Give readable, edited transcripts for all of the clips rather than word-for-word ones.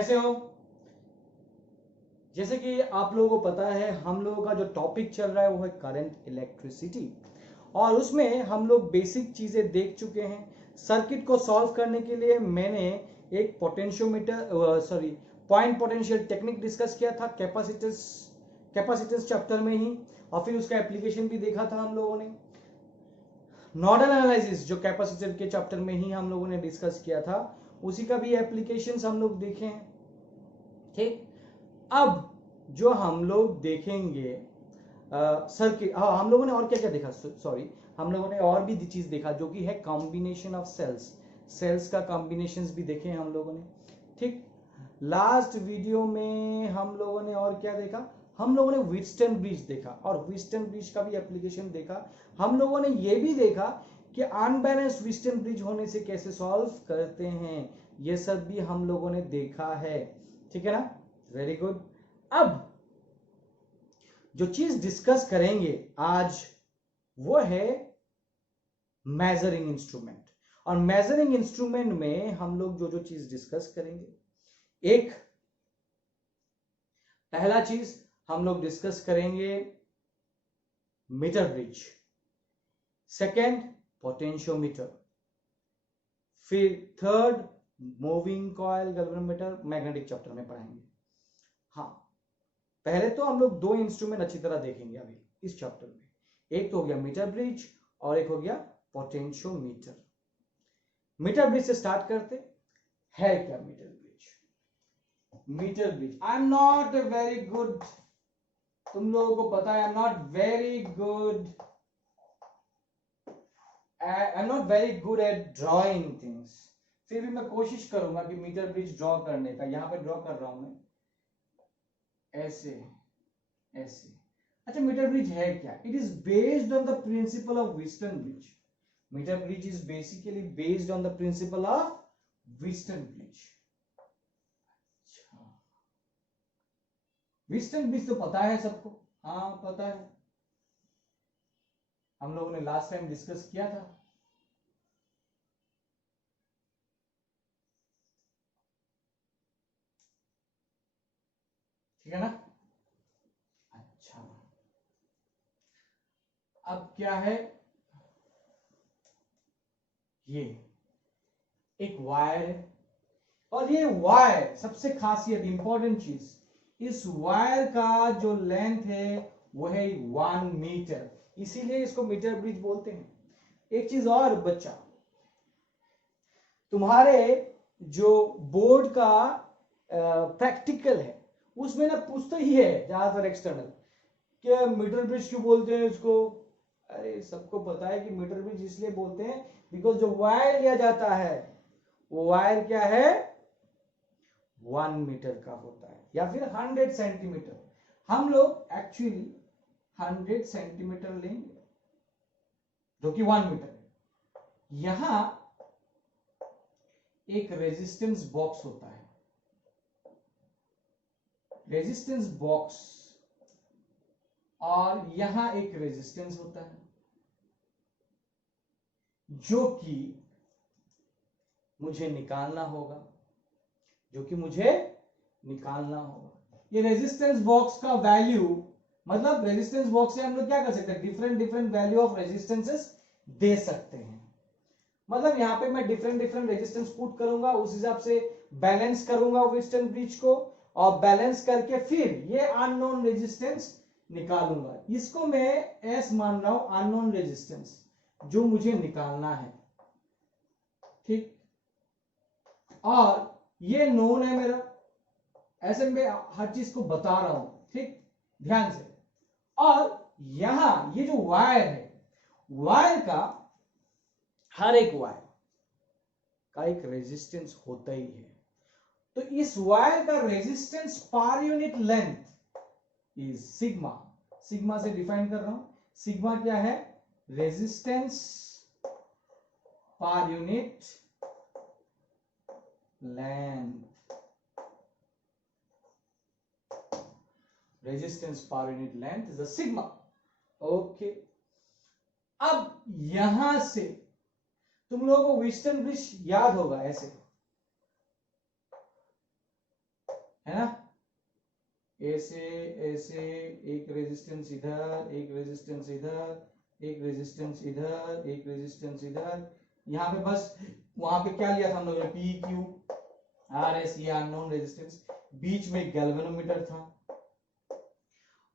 कैसे हो? जैसे कि आप लोगों को पता है, हम लोगों का जो टॉपिक चल रहा है वो है करंट इलेक्ट्रिसिटी, और उसमें हम लोग बेसिक चीजें देख चुके हैं। सर्किट को सॉल्व करने के लिए मैंने एक पॉइंट पोटेंशियल टेक्निक डिस्कस किया था कैपेसिटेंस चैप्टर में ही, और फिर उसका एप्लीकेशन भी देखा था हम लोगों ने। नोडल एनालिसिस जो कैपेसिटर के चैप्टर में ही हम लोगों ने डिस्कस किया था, उसी का भी एप्लीकेशंस हम लोग देखे हैं। ठीक, अब जो हम लोग देखेंगे सर्किट, हाँ हम लोगों ने और क्या क्या देखा, सॉरी हम लोगों ने और भी चीज देखा जो कि है कॉम्बिनेशन ऑफ सेल्स का कॉम्बिनेशंस भी देखे हैं हम लोगों ने। ठीक, लास्ट वीडियो में हम लोगों ने और क्या देखा, हम लोगों ने व्हीटस्टोन ब्रिज देखा, और व्हीटस्टोन ब्रिज का भी एप्लीकेशन देखा। हम लोगों ने ये भी देखा कि अनबैलेंस्ड व्हीटस्टोन ब्रिज होने से कैसे सॉल्व करते हैं, ये सब भी हम लोगों ने देखा है। ठीक है ना, वेरी गुड। अब जो चीज डिस्कस करेंगे आज वो है मेजरिंग इंस्ट्रूमेंट, और मेजरिंग इंस्ट्रूमेंट में हम लोग जो जो चीज डिस्कस करेंगे, एक पहला चीज हम लोग डिस्कस करेंगे मीटर ब्रिज, सेकंड पोटेंशियोमीटर, फिर third moving coil galvanometer, magnetic chapter में पढ़ाएंगे। हाँ, पहले तो हम लोग दो इंस्ट्रूमेंट अच्छी तरह देखेंगे अभी इस चैप्टर में, एक तो हो गया मीटर ब्रिज और एक हो गया पोटेंशियोमीटर। मीटर ब्रिज से स्टार्ट करते है क्या meter bridge, I am not very good, तुम लोगों को पता है I am not very good at drawing things, फिर भी मैं कोशिश करूंगा कि मीटर ब्रिज ड्रॉ करने का। यहां पे ड्रॉ कर रहा हूं मैं ऐसे ऐसे। अच्छा, मीटर ब्रिज है क्या? It is based on the principle of Wheatstone bridge. Meter bridge is basically based on the principle of Wheatstone bridge. Wheatstone bridge तो पता है सबको, हाँ पता है, हम लोगों ने लास्ट टाइम डिस्कस किया था। ठीक है ना? अच्छा, अब क्या है, ये एक वायर है, और ये वायर सबसे खासियत इंपॉर्टेंट चीज, इस वायर का जो लेंथ है वो है 1 मीटर, इसीलिए इसको मीटर ब्रिज बोलते हैं। एक चीज और बच्चा, तुम्हारे जो बोर्ड का प्रैक्टिकल है उसमें ना पूछते ही है ज्यादातर एक्सटर्नल, क्या मीटर ब्रिज क्यों बोलते हैं इसको? अरे सबको पता है कि मीटर ब्रिज इसलिए बोलते हैं बिकॉज जो वायर लिया जाता है वो वायर क्या है, 1 मीटर का होता है, या फिर 100 सेंटीमीटर। हम लोग एक्चुअली 100 सेंटीमीटर लेंगे जो कि 1 मीटर है। यहां एक रेजिस्टेंस बॉक्स होता है, रेजिस्टेंस बॉक्स, और यहां एक रेजिस्टेंस होता है जो कि मुझे निकालना होगा, ये रेजिस्टेंस बॉक्स का वैल्यू, मतलब रेजिस्टेंस बॉक्स से हम लोग क्या कर सकते हैं, different different value of resistances दे सकते हैं। मतलब यहां पे मैं डिफरेंट डिफरेंट रेजिस्टेंस पुट करूंगा, उस हिसाब से बैलेंस करूंगा व्हीटस्टोन ब्रिज को, और बैलेंस करके फिर ये अननोन रेजिस्टेंस निकालूंगा। इसको मैं एस मान रहा हूं, अननोन रेजिस्टेंस जो मुझे निकालना है। ठीक, और ये नोन है मेरा, ऐसे मैं हर चीज को बता रहा हूं, ठीक ध्यान से। और यहां ये जो वायर है, वायर का हर एक वायर का एक रेजिस्टेंस होता ही है, तो इस वायर का resistance per unit length is sigma. Sigma से डिफाइन कर रहा हूं, सिग्मा क्या है, resistance per unit length, resistance per unit length is a sigma. Okay, अब यहां से तुम लोगों को व्हीटस्टोन ब्रिज याद होगा ऐसे, है ना, ऐसे ऐसे, एक रेजिस्टेंस इधर, एक रेजिस्टेंस इधर, एक रेजिस्टेंस इधर, एक रेजिस्टेंस इधर। यहाँ पे बस वहां पे क्या लिया था हम लोगों ने, पी क्यू आर एस, ये अननोन रेजिस्टेंस, बीच में एक गैल्वेनोमीटर था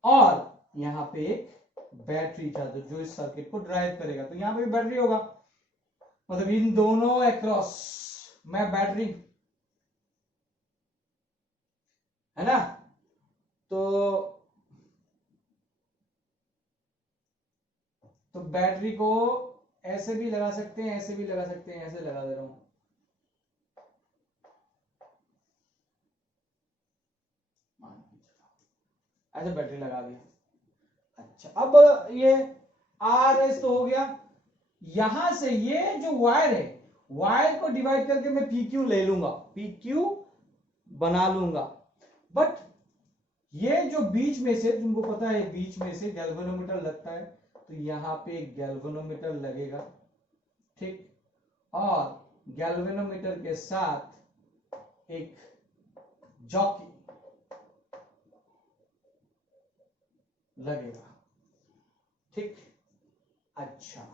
और यहाँ पे एक बैटरी था जो इस सर्किट को ड्राइव करेगा। तो यहाँ पे भी बैटरी होगा, मतलब इन दोनों अक्रॉस मैं बैटरी, है ना। तो बैटरी को ऐसे भी लगा सकते हैं, ऐसे भी लगा सकते हैं, ऐसे लगा दे रहा हूं, ऐसे बैटरी लगा दिया। अच्छा, अब ये आर एस तो हो गया। यहां से ये जो वायर है, वायर को डिवाइड करके मैं पी क्यू ले लूंगा, पी क्यू बना लूंगा। बट ये जो बीच में से, तुमको पता है बीच में से गैल्वेनोमीटर लगता है, तो यहां पे एक गैल्वेनोमीटर लगेगा, ठीक, और गैल्वेनोमीटर के साथ एक जॉकी लगेगा, ठीक। अच्छा,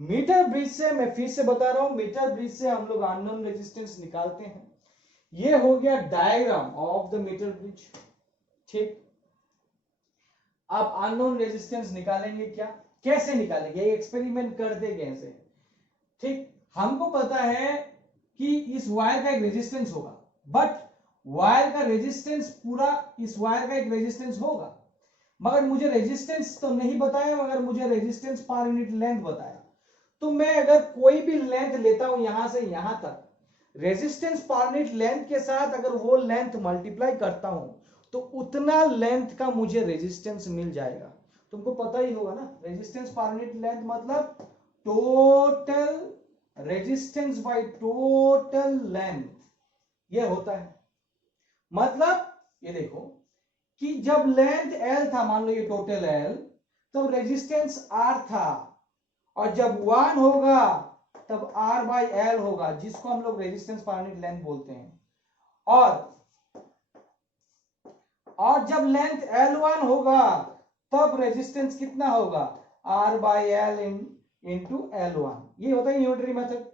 मीटर ब्रिज से मैं फिर से बता रहा हूं, मीटर ब्रिज से हम लोग अननोन रेजिस्टेंस निकालते हैं। ये हो गया diagram of the meter bridge, ठीक। आप अननोन रेजिस्टेंस निकालेंगे, क्या कैसे निकालेंगे, एक्सपेरिमेंट करते कैसे, ठीक। हमको पता है कि इस वायर का एक रेजिस्टेंस होगा, बट वायर का रेजिस्टेंस पूरा, इस वायर का एक रेजिस्टेंस होगा, मगर मुझे रेजिस्टेंस तो नहीं बताया, मगर मुझे रेजिस्टेंस पर यूनिट लेंथ बताया। तो मैं अगर कोई भी लेंथ लेता हूं यहां से यहां तक, रेजिस्टेंस पर यूनिट लेंथ के साथ अगर वो लेंथ मल्टीप्लाई करता हूं तो उतना लेंथ का मुझे रेजिस्टेंस मिल जाएगा। तुमको पता ही होगा ना, रेजिस्टेंस पर यूनिट लेंथ मतलब total resistance by total length, ये होता है। मतलब ये देखो कि जब लेंथ L था, मान लो ये टोटल L, तब रेजिस्टेंस R था, और जब 1 होगा तब R बाई L होगा, जिसको हम लोग रेजिस्टेंस पर यूनिट लेंथ बोलते हैं। और जब लेंथ L1 होगा तब रेजिस्टेंस कितना होगा, R by L into L1, ये होता है यूनिटरी मेथड।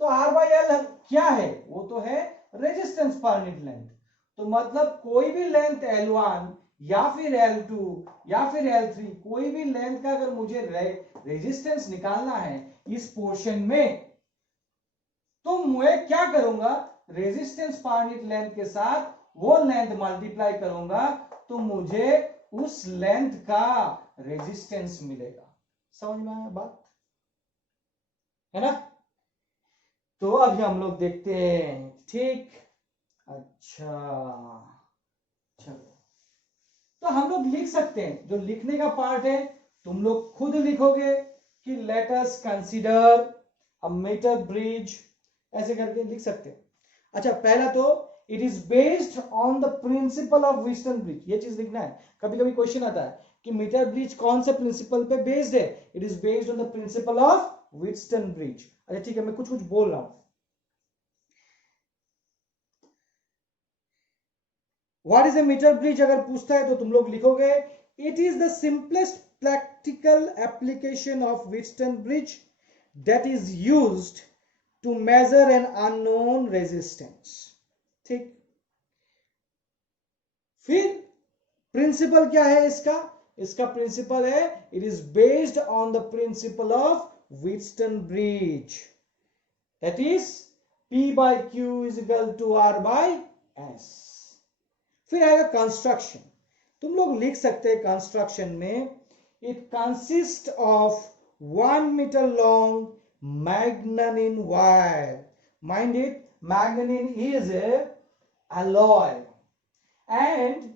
तो R बाई L क्या है, वो तो है रेजिस्टेंस पर यूनिट लेंथ। तो मतलब कोई भी लेंथ L1 या फिर L2 या फिर L3, कोई भी लेंथ का अगर मुझे रेजिस्टेंस निकालना है इस पोर्शन में, तो मैं क्या करूंगा, रेजिस्टेंस पर यूनिट लेंथ के साथ वो लेंथ मल्टीप्लाई करूंगा, तो मुझे उस लेंथ का रेजिस्टेंस मिलेगा। समझ में आया बात, है ना। तो अभी हम लोग देखते हैं, ठीक। अच्छा, चलो, तो हम लोग लिख सकते हैं, जो लिखने का पार्ट है तुम लोग खुद लिखोगे कि let us consider a meter bridge, ऐसे करके लिख सकते हैं। अच्छा, पहला तो it is based on the principle of Wheatstone bridge, ये चीज लिखना है। कभी कभी क्वेश्चन आता है कि मीटर ब्रिज कौन से प्रिंसिपल पे बेस्ड है, it is based on the principle of Wheatstone bridge. अच्छा ठीक है, मैं कुछ कुछ बोल रहा हूं। What is a meter bridge अगर पूछता है तो तुम लोग लिखोगे, it is the simplest practical application of Wheatstone bridge that is used to measure an unknown resistance, ठीक। फिर प्रिंसिपल क्या है इसका, इसका प्रिंसिपल है it is based on the principle of Wheatstone bridge, that is P by Q is equal to R by S. फिर आएगा construction, तुम लोग लिख सकते हैं कंस्ट्रक्शन में, it consist of 1 metre long manganin wire, mind it, manganin is alloy and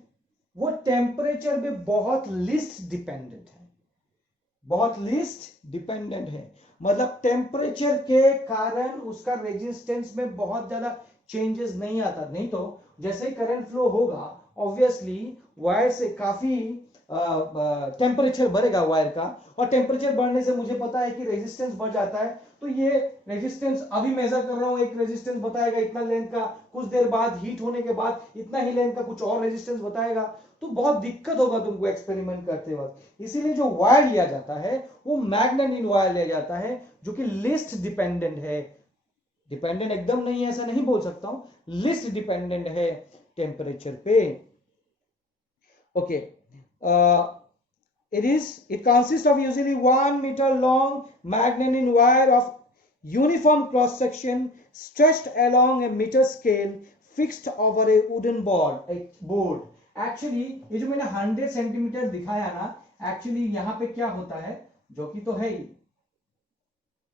वो temperature में बहुत लिस्ट डिपेंडेंट है, बहुत लिस्ट डिपेंडेंट है, मतलब टेम्परेचर के कारण उसका रेजिस्टेंस में बहुत ज्यादा चेंजेस नहीं आता। नहीं तो जैसे ही करंट फ्लो होगा ऑब्वियसली वायर से काफी टेम्परेचर बढ़ेगा वायर का, और टेम्परेचर बढ़ने से मुझे पता है कि रेजिस्टेंस बढ़ जाता है, तो ये रेजिस्टेंस अभी मेजर कर रहा हूं, एक रेजिस्टेंस बताएगा इतना लेंथ का, कुछ देर बाद हीट होने के बाद इतना ही लेंथ का कुछ और रेजिस्टेंस बताएगा, तो बहुत दिक्कत होगा तुमको एक्सपेरिमेंट करते वक्त। इसीलिए जो वायर लिया जाता है वो मैग्नेट इन वायर लिया जाता है, जो कि लिस्ट डिपेंडेंट है, डिपेंडेंट एकदम नहीं है ऐसा नहीं बोल सकता हूं, लिस्ट डिपेंडेंट है टेम्परेचर पे। Okay, it consists of usually 1 meter long magnet in wire of uniform cross section stretched along a meter scale fixed over a wooden board। Actually ये जो मैंने 100 सेंटीमीटर दिखाया ना, एक्चुअली यहां पे क्या होता है, जॉकी तो है ही,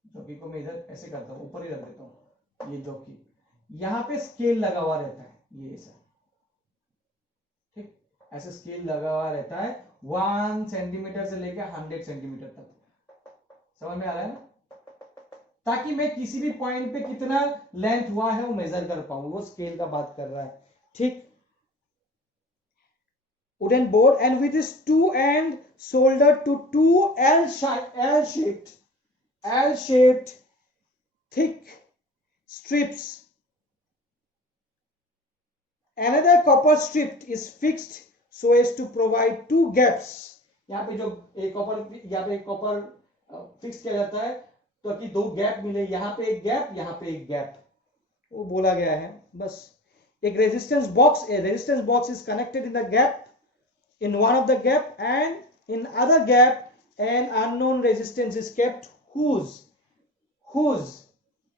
जॉकी को मैं इधर ऐसे करता हूं, ऊपर ही रख देता हूं, ये जॉकी यहां पे स्केल लगा हुआ रहता है, ये ऐसा, ठीक, ऐसे स्केल लगा हुआ रहता है 1 सेंटीमीटर से लेकर 100 सेंटीमीटर तक, समझ में आ रहा है ना, ताकि मैं किसी भी पॉइंट पे कितना लेंथ हुआ है वो मेजर कर पाऊं, वो स्केल का बात कर रहा है, ठीक। wooden board and with this two end soldered to two L-shaped thick strips. Another copper strip is fixed so as to provide two gaps। यहाँ पे जो एक कॉपर फिक्स किया जाता है तो कि दो गैप मिले, यहाँ पे एक गैप, यहाँ पे एक गैप, वो बोला गया है बस। एक resistance box is connected in the gap, in one of the gap, and in other gap an unknown resistance is kept whose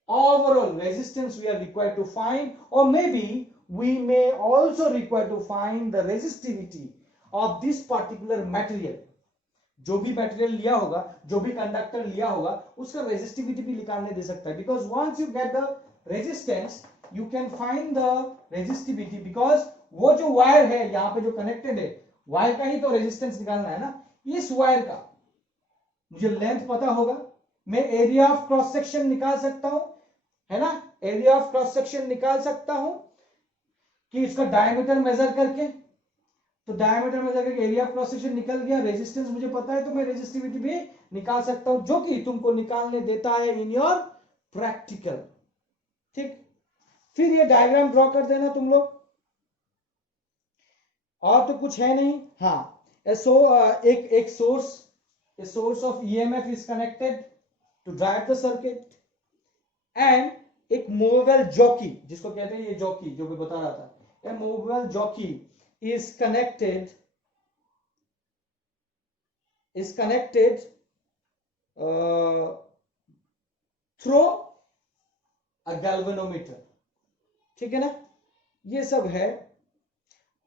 overall resistance we are required to find, or maybe we may also require to find the resistivity of this particular material। जो भी material लिया होगा, जो भी conductor लिया होगा, उसका resistivity भी निकालने दे सकता है, because once you get the resistance you can find the resistivity, because वो जो वायर है यहाँ पे जो कनेक्टेड है, वायर का ही तो रेजिस्टेंस निकालना है ना, इस वायर का मुझे लेंथ पता होगा, मैं एरिया ऑफ क्रॉस सेक्शन निकाल सकता हूं, है ना, एरिया ऑफ क्रॉस सेक्शन निकाल सकता हूं कि इसका डायमीटर मेजर करके, तो डायमीटर मेजर करके एरिया ऑफ क्रॉस सेक्शन निकल गया, रेजिस्टेंस मुझे पता है तो मैं रेजिस्टिविटी भी निकाल सकता हूं, जो कि तुमको निकालने देता है इन योर प्रैक्टिकल, ठीक। फिर ये डायग्राम ड्रॉ कर देना तुम लोग, और तो कुछ है नहीं। हाँ, एक source of EMF is connected to drive the circuit, and एक मूवेबल जॉकी, जिसको कहते हैं ये जॉकी जो भी बता रहा था, a movable jockey is connected through a galvanometer, ठीक है ना, ये सब है।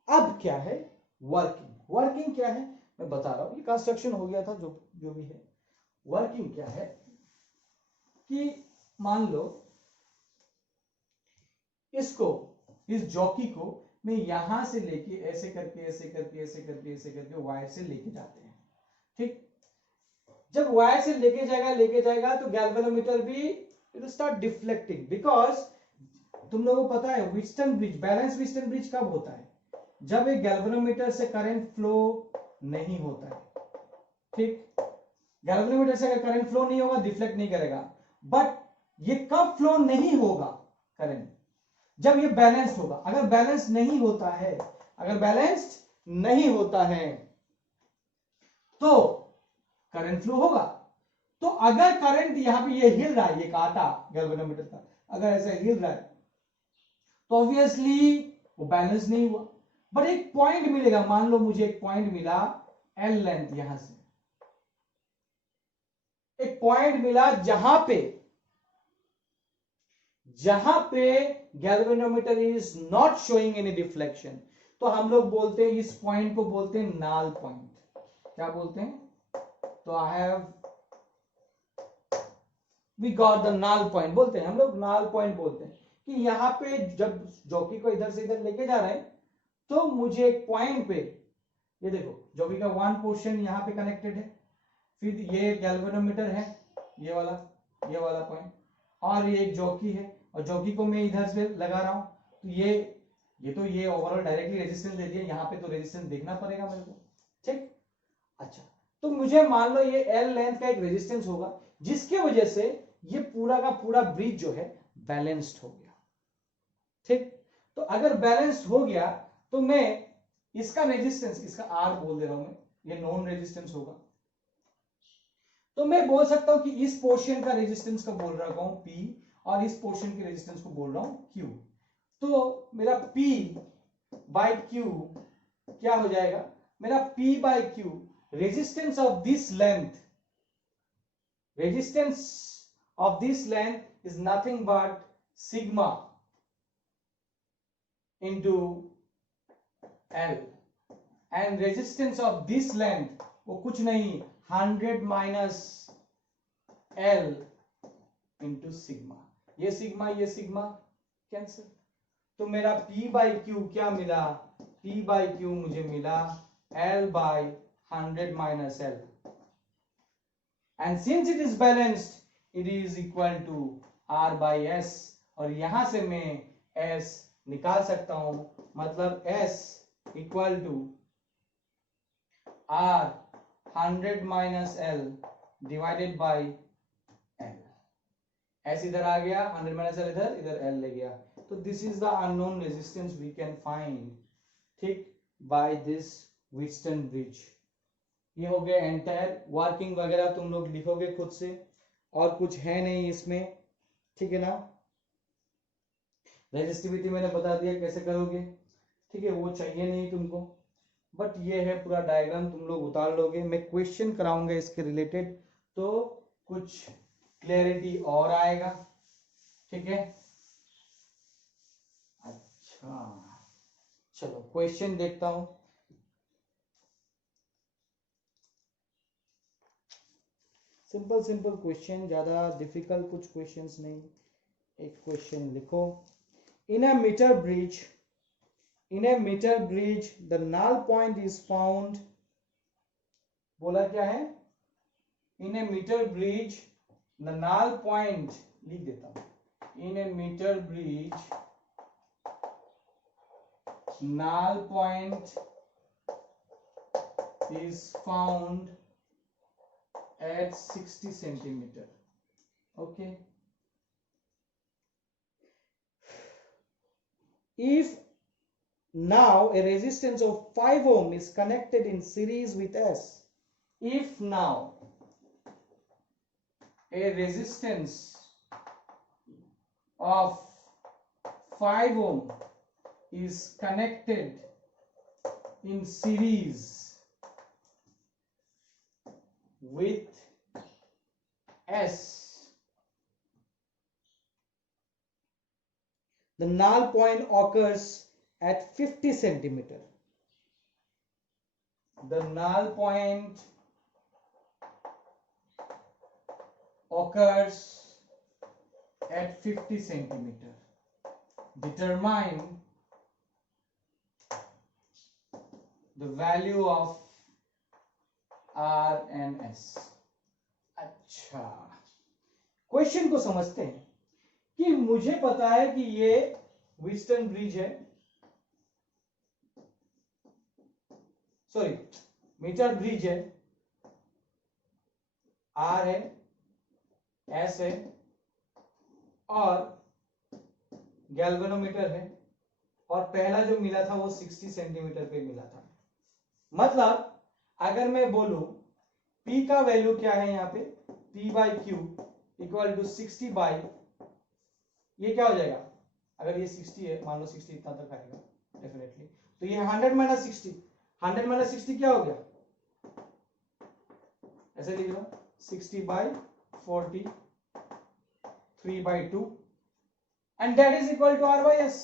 अब क्या है वर्किंग क्या है मैं बता रहा हूं, ये कंस्ट्रक्शन हो गया था, जो भी है। वर्किंग क्या है कि मान लो इस जॉकी को मैं यहां से लेके ऐसे करके वायर से लेके जाते हैं, ठीक। जब वायर से लेके जाएगा तो गैल्वेनोमीटर भी it will start deflecting, because तुम लोगों को पता है Wheatstone bridge, balance Wheatstone bridge कब होता है, जब एक गैल्वेनोमीटर से करंट फ्लो नहीं होता है, ठीक। गैल्वेनोमीटर से अगर करंट फ्लो नहीं होगा डिफ्लेक्ट नहीं करेगा, बट ये कब फ्लो नहीं होगा करंट, जब ये बैलेंस्ड होगा। अगर बैलेंस नहीं होता है तो करंट फ्लो होगा। तो अगर करंट यहां पे ये हिल रहा है, ये कांटा गैल्वेनोमीटर का अगर ऐसे हिल रहा है तो ऑब्वियसली वो बैलेंस नहीं हुआ, बट एक पॉइंट मिलेगा, मान लो मुझे एक पॉइंट मिला एल लेंथ, यहां से एक पॉइंट मिला जहां पे galvanometer is not showing any deflection, तो हम लोग बोलते हैं इस पॉइंट को बोलते हैं नाल पॉइंट। क्या बोलते हैं, तो वी गॉट द नाल पॉइंट बोलते हैं हम लोग, नाल पॉइंट बोलते हैं कि यहां पे जब जॉकी को इधर से इधर लेके जा रहे हैं तो मुझे एक पॉइंट पे, ये देखो जॉकी का वन पोर्शन यहाँ पे कनेक्टेड है, फिर ये गैल्वेनोमीटर है, ये वाला पॉइंट, और ये एक जॉकी है, और जॉकी को मैं इधर से लगा रहा हूं, तो ये ओवरऑल डायरेक्टली रेजिस्टेंस दे दिया, यहाँ पे तो रेजिस्टेंस देखना पड़ेगा मेरे को, ठीक। अच्छा, तो मुझे मान लो ये L लेंथ का एक रेजिस्टेंस होगा जिसके वजह से ये पूरा का पूरा ब्रिज जो है बैलेंस्ड हो गया। ठीक, तो अगर बैलेंस्ड हो गया तो मैं इसका रेजिस्टेंस, इसका R बोल दे रहा हूं मैं, ये नॉन रेजिस्टेंस होगा, तो मैं बोल सकता हूं कि इस पोर्शन का रेजिस्टेंस को बोल रहा हूं P और इस पोर्शन के रेजिस्टेंस को बोल रहा हूं Q। तो मेरा P बाय Q क्या हो जाएगा, मेरा P by Q resistance of this length, resistance of this length is nothing but sigma into L and resistance of this length वो कुछ नहीं 100 minus L into sigma, ये सिग्मा कैंसिल, तो मेरा P by Q क्या मिला, P by Q मुझे मिला L by 100 minus L and since it is balanced it is equal to R by S और यहां से मैं S निकाल सकता हूं, मतलब S equal to R 100 minus L divided by L। S इधर आ गया, 100 माइनस L इधर, इधर L ले गया, तो this is the unknown resistance we can find, ठीक, बाय दिस व्हीटस्टोन ब्रिज। ये हो गया एंटायर, वर्किंग वगैरह तुम लोग लिखोगे खुद से, और कुछ है नहीं इसमें, ठीक है ना। रेजिस्टिविटी मैंने बता दिया कैसे करोगे, ठीक है, वो चाहिए नहीं तुमको, बट ये है पूरा डायग्राम, तुम लोग उतार लोगे, मैं क्वेश्चन कराऊंगा इसके रिलेटेड तो कुछ क्लैरिटी और आएगा, ठीक है। अच्छा चलो क्वेश्चन देखता हूं, सिंपल सिंपल क्वेश्चन, ज्यादा डिफिकल्ट कुछ क्वेश्चंस नहीं। एक क्वेश्चन लिखो, in a meter bridge the null point is found, बोला क्या है, in a meter bridge the null point, लिख देता हूं, in a meter bridge null point is found at 60 centimeter, okay। If now a resistance of 5 ohm is connected in series with S, if now a resistance of 5 ohm is connected in series with S, the null point occurs at 50 centimeter. The null point occurs at 50 centimeter. Determine the value of R and S. अच्छा, question को समझते हैं कि मुझे पता है कि ये व्हीटस्टोन ब्रिज है, सॉरी मीटर ब्रिज है, आर है, एस है और गैल्वेनोमीटर है, और पहला जो मिला था वो 60 सेंटीमीटर पे मिला था। मतलब अगर मैं बोलूं P का वैल्यू क्या है यहाँ पे, P by Q equal to 60 by, ये क्या हो जाएगा, अगर ये 60 है, मान लो 60 इतना तक आएगा डेफिनेटली, तो ये 100 माइनस 60, 100 माइनस 60 क्या हो गया, ऐसे लिख रहा हूं 60 by 40 3 by 2 and that is equal to R by S,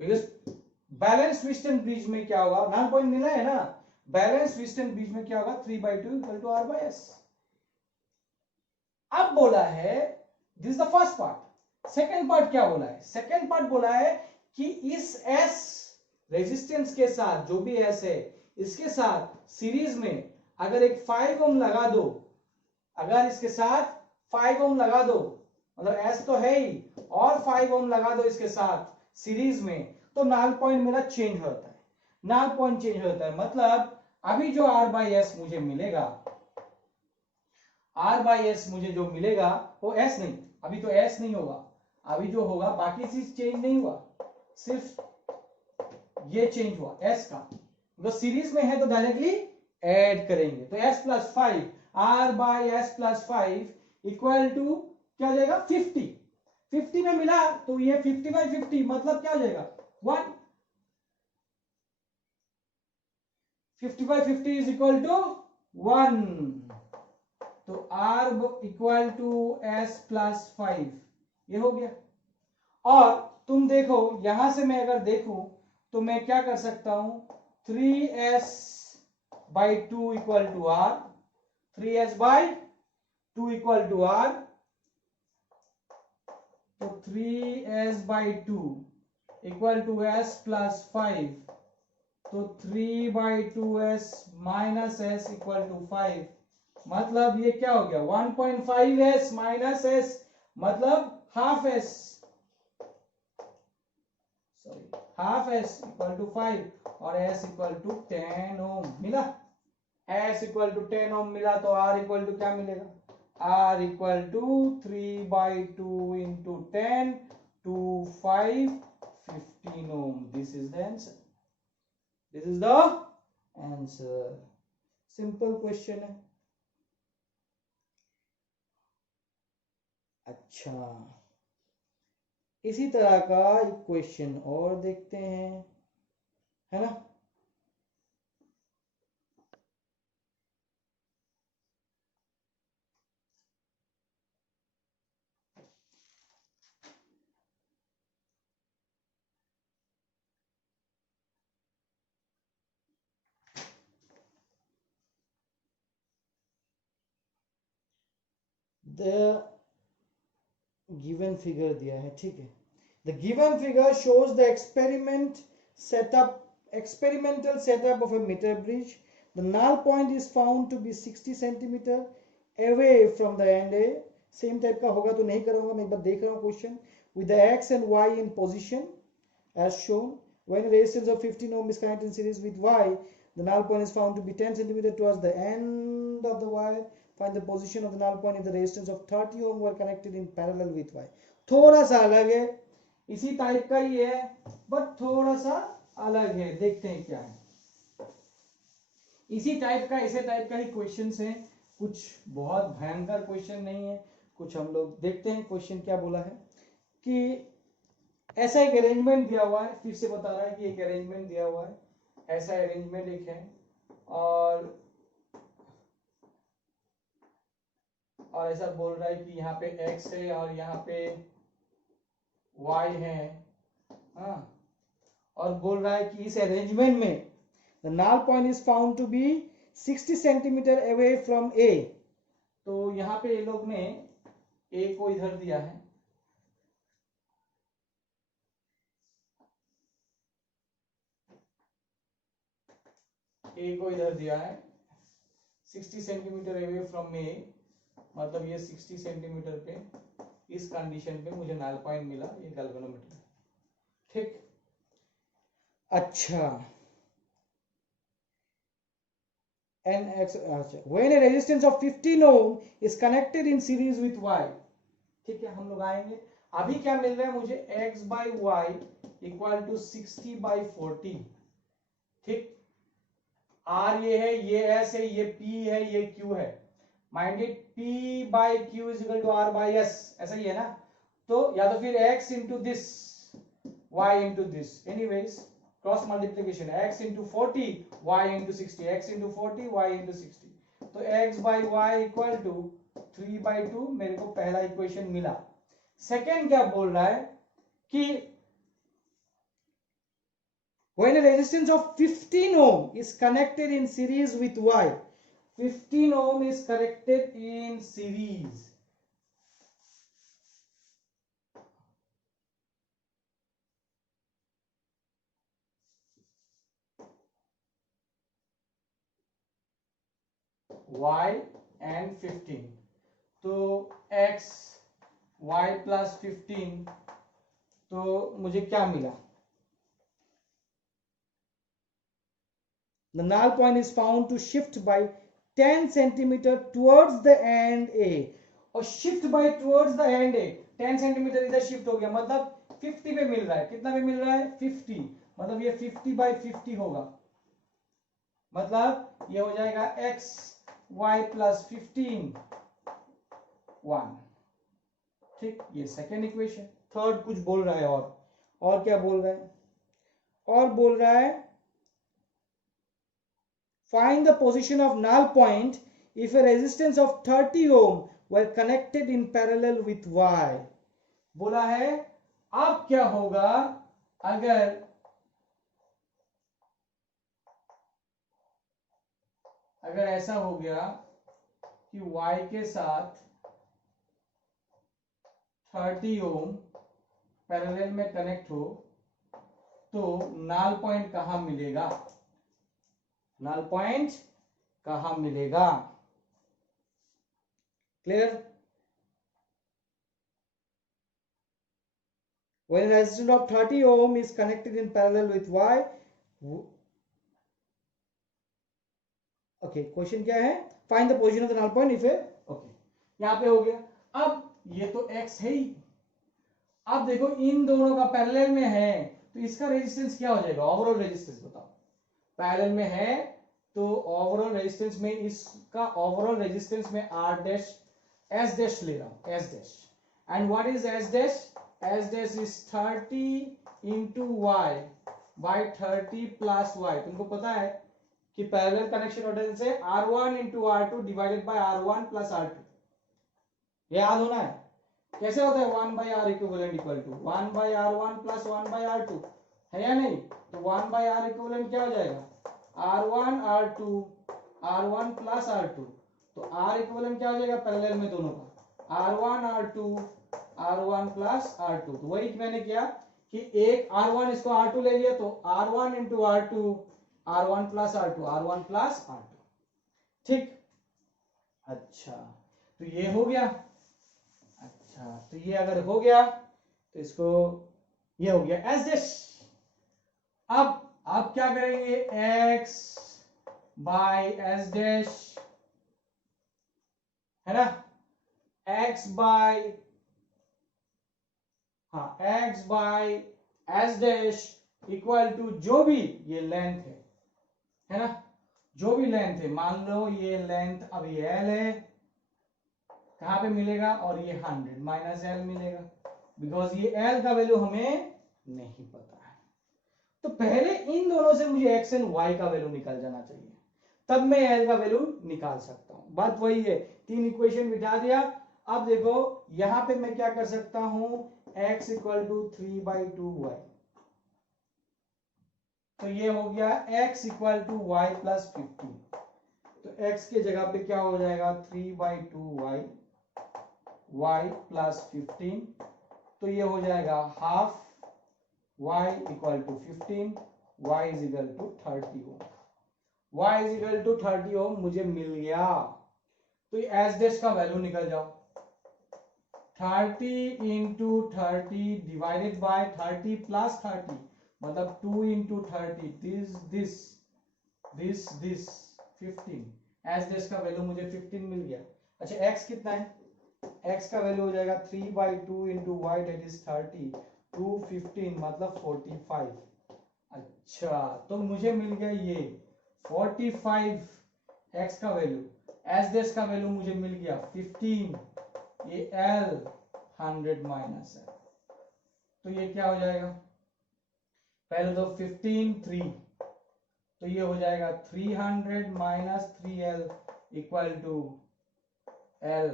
because balance Wheatstone bridge में क्या होगा, नॉन पॉइंट मिला है ना, बैलेंस व्हीटस्टोन ब्रिज में क्या होगा 3 by 2 equal to R by S। अब बोला है, this is the first part, second part क्या बोला है, सेकंड पार्ट बोला है कि इस S रेजिस्टेंस के साथ, जो भी S है इसके साथ सीरीज में अगर एक 5 ओम लगा दो, अगर इसके साथ 5 ओम लगा दो, मतलब S तो है ही, और 5 ओम लगा दो इसके साथ सीरीज में, तो नल पॉइंट मेरा चेंज होता है, नल पॉइंट चेंज होता है, मतलब अभी जो r बाई एस मुझे मिलेगा, r बाई एस मुझे जो मिलेगा वो s नहीं, अभी तो s नहीं होगा, अभी जो होगा बाकी चीज चेंज नहीं हुआ, सिर्फ ये चेंज हुआ s का, तो सीरीज में है तो डायरेक्टली ऐड करेंगे, तो s plus 5 r by S plus 5 equal to क्या हो जाएगा 50, 50 में मिला तो ये 50 बाई 50 मतलब क्या हो जाएगा 1, 50 बाई 50 इज इक्वल टू 1, तो r equal to s plus 5 ये हो गया। और तुम देखो यहां से मैं अगर देखूं तो मैं क्या कर सकता हूं, 3s by 2 equal to r, 3s by 2 equal to r, तो 3s by 2 equal to s plus 5, तो 3 by 2s minus s equal to 5, मतलब ये क्या हो गया 1.5s माइनस s मतलब half s, sorry half s equal to 5 और s equal to 10 ओम मिला, s इक्वल टू 10 ओम मिला, तो r इक्वल टू क्या मिलेगा, r equal to 3 by 2 into 10 to 5 15 ohm, this is the answer, this is the answer, simple question है। अच्छा, इसी तरह का एक क्वेश्चन और देखते हैं, है ना। द गिवन फिगर दिया है, ठीक है, the given figure shows the experimental setup of a meter bridge. The null point is found to be 60 centimeter away from the end A. Same type का होगा तो नहीं करूंगा, मैं एक बार देख रहा हूँ question, with the x and y in position as shown. When a resistance of 15 ohm is connected in series with y, the null point is found to be 10 centimeter towards the end of the wire. Find the position of the null point if the resistance of 30 ohm were connected in parallel with y. थोड़ा सा अलग है, इसी type का ही है but थोड़ा सा अलग है, देखते हैं क्या है। इसी टाइप का, इसे टाइप का ही क्वेश्चंस हैं, कुछ बहुत भयंकर क्वेश्चन नहीं है, कुछ हम लोग देखते हैं क्वेश्चन क्या बोला है कि ऐसा एक अरेंजमेंट दिया हुआ है, फिर से बता रहा है कि एक अरेंजमेंट दिया हुआ है, ऐसा अरेंजमेंट एक है और ऐसा बोल रहा है कि यहाँ पे x है और यहाँ पे y है, हाँ, और बोल रहा है कि इस अरेंजमेंट में the null point is found to be 60 centimetre away from A, तो यहाँ पे ये लोग ने A को इधर दिया है, A को इधर दिया है 60 सेंटीमीटर अवे फ्रॉम A, मतलब ये 60 सेंटीमीटर पे इस कंडीशन पे मुझे नल पॉइंट मिला, ये गैल्वेनोमीटर, ठीक। अच्छा, when a resistance of 15 ohm is connected in series with y, ठीक है, हम लोग आएंगे, अभी क्या मिल रहा है मुझे x by Y equal to 60 by 40, ठीक, r ये है, ये s है, ये p है, ये q है, minded p by q is equal to r by s, ऐसा ही है ना, तो या तो फिर x into this y into this, anyways cross multiplication, x into 40 y into 60, x into 40 y into 60, तो x by Y equal to 3 by 2, मेरे को पहला इक्वेशन मिला। सेकेंड क्या बोल रहा है कि when a resistance of 15 ohm is connected in series with y, 15 ohm is connected in series, y and 15, तो x y प्लस 15, तो मुझे क्या मिला, The null point is found to shift by 10 centimeter towards the end A. और shift by towards the end A 10 centimetre इधर shift हो गया, मतलब 50 पे मिल रहा है। कितना पे मिल रहा है? 50, मतलब ये 50 by 50 होगा, मतलब ये हो जाएगा x y plus 15 1। ठीक, ये सेकेंड इक्वेशन। थर्ड कुछ बोल रहा है, और क्या बोल रहा है? और बोल रहा है find the position of null point if a resistance of 30 ohm were connected in parallel with y। बोला है अब क्या होगा अगर ऐसा हो गया कि y के साथ 30 ओम पैरेलल में कनेक्ट हो, तो नल पॉइंट कहां मिलेगा? नल पॉइंट कहां मिलेगा? Clear? When resistance of 30 ohm is connected in parallel with y, okay, question क्या है? Find the position of the null point if okay, यहां पे हो गया। अब ये तो x है ही, अब देखो इन दोनों का पैरेलल में है, तो इसका रेजिस्टेंस क्या हो जाएगा? ओवरऑल रेजिस्टेंस बताओ। पैरेलल में है तो ओवरऑल रेजिस्टेंस में, इसका ओवरऑल रेजिस्टेंस में आर डैश एस डैश ले रहा हूं, S dash. And what is S dash? S dash is 30 into Y by 30 plus Y. तुमको पता है कि पैरेलल कनेक्शन होने से R1 into R2 divided by R1 plus R2, याद होना है। कैसे होता है? 1 बाई R equivalent equal to 1 by R1 plus 1 by R2, है या नहीं? तो 1 बाई आर इक्विवेलेंट क्या हो जाएगा? R1 R2 R1 plus R2। तो R इक्विवेलेंट क्या हो जाएगा पैरेलल में दोनों का? R1 R2 R1 plus R2। तो वही मैंने किया कि एक R1 इसको R2 ले लिया, तो R1 into R2 R1 plus R2, R1 plus R2। ठीक, अच्छा, तो ये हो गया। अच्छा, तो ये अगर हो गया तो इसको, ये हो गया एस डैश। अब क्या करेंगे? x बाई एस डैश, है ना? x बाई, हाँ, x by S dash equal to जो भी ये लेंथ है ना, जो भी लेंथ है, मान लो ये लेंथ अब ये l है, कहां पे मिलेगा? और ये 100 माइनस l मिलेगा, बिकॉज ये l का वैल्यू हमें नहीं पता है। तो पहले इन दोनों से मुझे x एंड y का वैल्यू निकल जाना चाहिए, तब मैं l का वैल्यू निकाल सकता हूं। बात वही है, तीन इक्वेशन बिठा दिया। अब देखो यहां पे मैं क्या कर सकता हूं? x इक्वल टू 3/2y, तो ये हो गया x equal to y plus 15। तो x के जगह पे क्या हो जाएगा? 3/2y y प्लस 15, तो ये हो जाएगा half y equal to 15, y is equal to 30 ohm. y is equal to 30 ohm मुझे मिल गया। तो एस डैश का वैल्यू निकल जाओ, 30 इंटू 30 डिवाइडेड बाय 30 प्लस 30, मतलब 2 इंटू 30, दिस 15। एस डैश का वैल्यू मुझे 15 मिल गया। अच्छा, x कितना है? x का वैल्यू हो जाएगा 3/2 इंटू वाई डेट इज 30, 2 15 मतलब 45। अच्छा, तो मुझे मिल गया ये 45 x का वैल्यू। एस डैश का वैल्यू मुझे मिल गया 15, ये l 100 माइनस है, तो ये क्या हो जाएगा? पहले तो 15 3, तो ये हो जाएगा 300 minus 3l equal to l,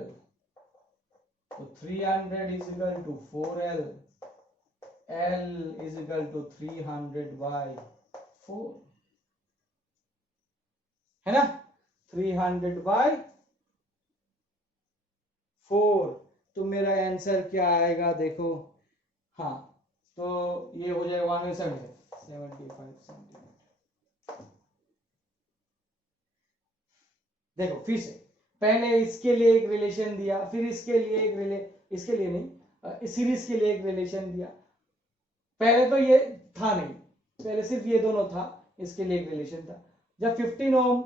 तो 300 is equal to 4l, l is equal to 300/4, है ना? 300/4। तो मेरा आंसर क्या आएगा? देखो, हाँ, तो ये हो जाएगा 175 सेंटीमीटर। देखो फिर से, पहले इसके लिए एक रिलेशन दिया, फिर इसके लिए एक इसके लिए नहीं, सीरीज के लिए एक रिलेशन दिया। पहले तो ये था नहीं, पहले सिर्फ ये दोनों था, इसके लिए एक रिलेशन था। जब 15 ओम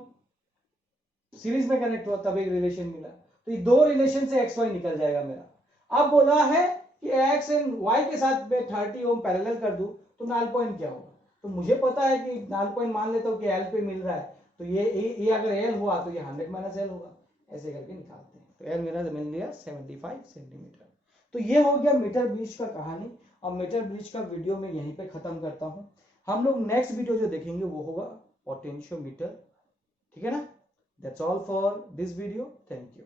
सीरीज में कनेक्ट हुआ तब एक रिलेशन मिला। तो ये दो रिलेशन से एक्स वाई निकल जाएगा मेरा। अब बोला है कि एक्स एंड वाई के साथ मैं 30 ओम पैरेलल कर दूं तो नाल पॉइंट क्या होगा। तो मुझे पता है कि नाल पॉइंट मान लेता हूँ कि एल पे मिल रहा है, तो ये अगर एल हुआ तो ये 100 माइनस एल होगा, ऐसे करके निकालते हैं। तो एल मेरा मिल गया 75 सेंटीमीटर। तो ये हो गया मीटर ब्रिज का कहानी। और मीटर ब्रिज का वीडियो मैं यहीं पे खत्म करता हूँ। हम लोग नेक्स्ट वीडियो जो देखेंगे वो होगा पोटेंशियोमीटर, ठीक है ना। That's all for this video. Thank you.